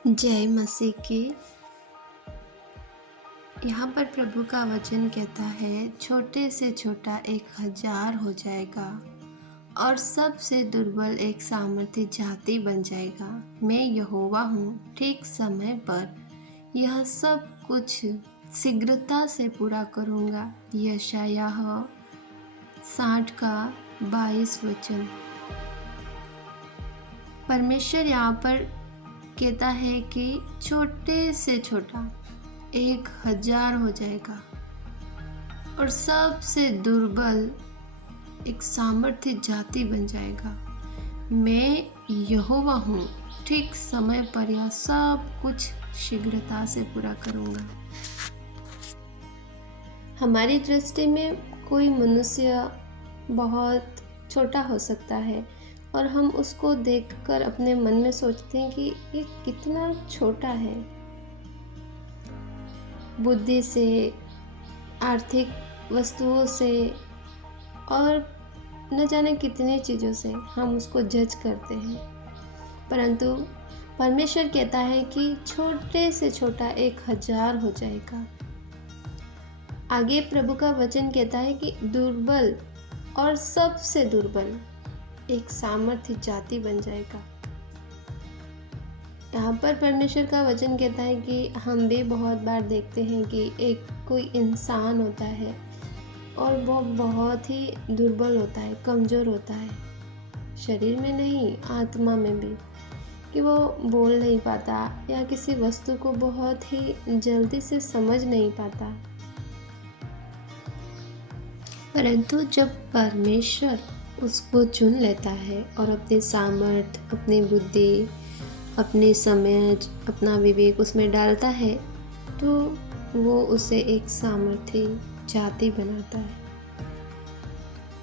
जय मसीह की। यहाँ पर प्रभु का वचन कहता है, छोटे से छोटा 1000 हो जाएगा और सबसे दुर्बल एक सामर्थी जाति बन जाएगा। मैं यहोवा हूँ, ठीक समय पर यह सब कुछ शीघ्रता से पूरा करूँगा। यशायाह 60 का 22 वचन। परमेश्वर यहाँ पर कहता है कि छोटे से छोटा 1000 हो जाएगा और सबसे दुर्बल एक सामर्थ्य जाति बन जाएगा। मैं यहोवा हूँ, ठीक समय पर यह सब कुछ शीघ्रता से पूरा करूँगा। हमारी दृष्टि में कोई मनुष्य बहुत छोटा हो सकता है और हम उसको देखकर अपने मन में सोचते हैं कि ये कितना छोटा है। बुद्धि से, आर्थिक वस्तुओं से और न जाने कितनी चीज़ों से हम उसको जज करते हैं, परंतु परमेश्वर कहता है कि छोटे से छोटा 1000 हो जाएगा। आगे प्रभु का वचन कहता है कि दुर्बल और सबसे दुर्बल एक सामर्थ्य जाति बन जाएगा। यहाँ पर परमेश्वर का वचन कहता है कि हम भी बहुत बार देखते हैं कि एक कोई इंसान होता है और वो बहुत ही दुर्बल होता है, कमज़ोर होता है, शरीर में नहीं आत्मा में भी, कि वो बोल नहीं पाता या किसी वस्तु को बहुत ही जल्दी से समझ नहीं पाता। परंतु जब परमेश्वर उसको चुन लेता है और अपनी सामर्थ्य, अपनी बुद्धि, अपनी समझ, अपना विवेक उसमें डालता है, तो वो उसे एक सामर्थ्य जाति बनाता है।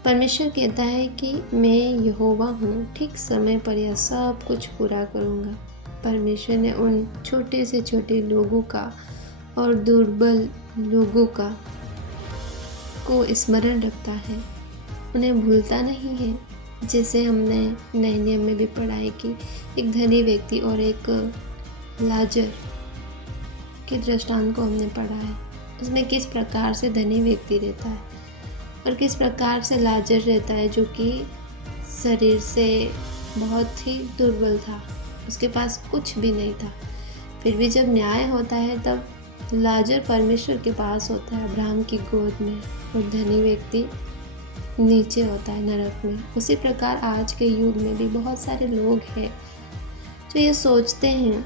परमेश्वर कहता है कि मैं यहोवा हूँ, ठीक समय पर यह सब कुछ पूरा करूँगा। परमेश्वर ने उन छोटे से छोटे लोगों का और दुर्बल लोगों का को स्मरण रखता है, उन्हें भूलता नहीं है। जैसे हमने नए नियम में भी पढ़ा है कि एक धनी व्यक्ति और एक लाजर के दृष्टांत को हमने पढ़ा है। उसमें किस प्रकार से धनी व्यक्ति रहता है और किस प्रकार से लाजर रहता है, जो कि शरीर से बहुत ही दुर्बल था, उसके पास कुछ भी नहीं था। फिर भी जब न्याय होता है तब लाजर परमेश्वर के पास होता है, अब्राहम की गोद में, और धनी व्यक्ति नीचे होता है, नरक में। उसी प्रकार आज के युग में भी बहुत सारे लोग हैं जो ये सोचते हैं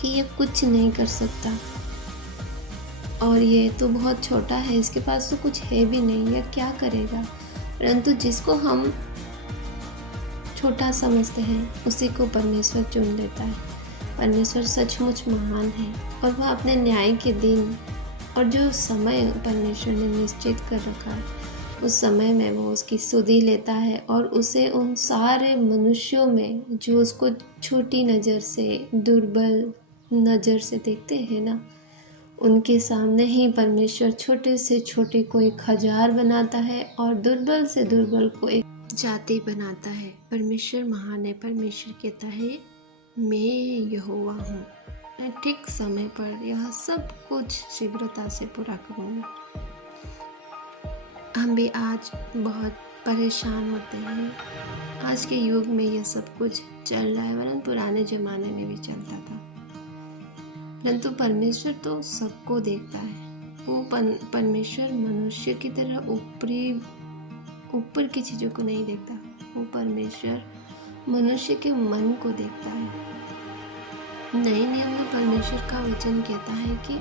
कि ये कुछ नहीं कर सकता और ये तो बहुत छोटा है, इसके पास तो कुछ है भी नहीं, या क्या करेगा। परंतु जिसको हम छोटा समझते हैं उसी को परमेश्वर चुन लेता है। परमेश्वर सचमुच महान है और वह अपने न्याय के दिन और जो समय परमेश्वर ने निश्चित कर रखा है, उस समय में वो उसकी सुधि लेता है और उसे उन सारे मनुष्यों में जो उसको छोटी नज़र से, दुर्बल नज़र से देखते हैं ना, उनके सामने ही परमेश्वर छोटे से छोटे को 1000 बनाता है और दुर्बल से दुर्बल को एक जाति बनाता है। परमेश्वर महान है। परमेश्वर कहता है, मैं यहोवा हूँ, मैं ठीक समय पर यह सब कुछ शीघ्रता से पूरा करूँगा। हम भी आज बहुत परेशान होते हैं। आज के युग में यह सब कुछ चल रहा है, वरन पुराने ज़माने में भी चलता था। परंतु परमेश्वर तो सबको देखता है। वो परमेश्वर मनुष्य की तरह ऊपर की चीज़ों को नहीं देखता। वो परमेश्वर मनुष्य के मन को देखता है। नए नियम में परमेश्वर का वचन कहता है कि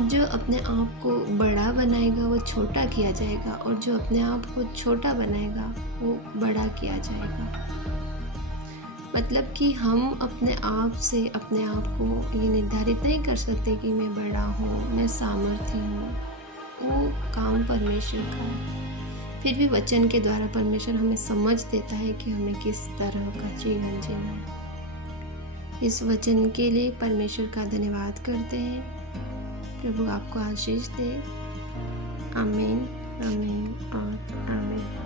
जो अपने आप को बड़ा बनाएगा वो छोटा किया जाएगा, और जो अपने आप को छोटा बनाएगा वो बड़ा किया जाएगा। मतलब कि हम अपने आप से अपने आप को ये निर्धारित नहीं कर सकते कि मैं बड़ा हूँ, मैं सामर्थ्य हूँ। वो काम परमेश्वर का है। फिर भी वचन के द्वारा परमेश्वर हमें समझ देता है कि हमें किस तरह का जीवन जीना है। इस वचन के लिए परमेश्वर का धन्यवाद करते हैं। प्रभु आपको आशीष दे। आमीन, आमीन और आमीन।